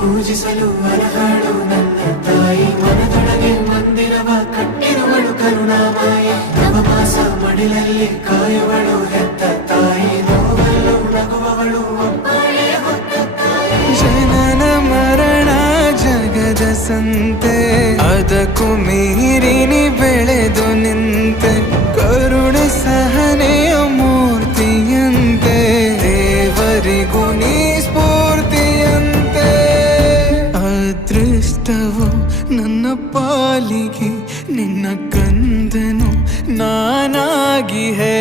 ಪೂಜಿಸಲು ಅರಹಾಳು ನನ್ನ ತಾಯಿ ಮನದೊಳಗೆ ಮಂದಿರವ ಕಟ್ಟಿರುವಳು ಕರುಣಾಮಾಯಿ ನವಮಾಸ ಮಡಿಲಲ್ಲಿ ಕಾಯುವಳು ಹೆತ್ತ ತಾಯಿ ನೋವಲ್ಲೂ ನಗುವವಳು ಒಬ್ಬಳೇ ಹೊತ್ತ ತಾಯಿ ಜನನ ಮರಣ ಜಗದ ಸಂತೆ ಅದಕ್ಕೂ ಮೀರಿನಿ ಬೆಳೆದು ನಿಂತೆ ಕರುಣೆ ಸಹನೆಯ ಮೂರ್ತಿಯಂತೆ ದೇವರಿಗೂ ನೀ ಸ್ಫೂರ್ತಿಯಂತೆ ಅದೃಷ್ಟವು ನನ್ನ ಪಾಲಿಗೆ ನಿನ್ನ ಕಂದನು ನಾನಾಗಿ ಹೇ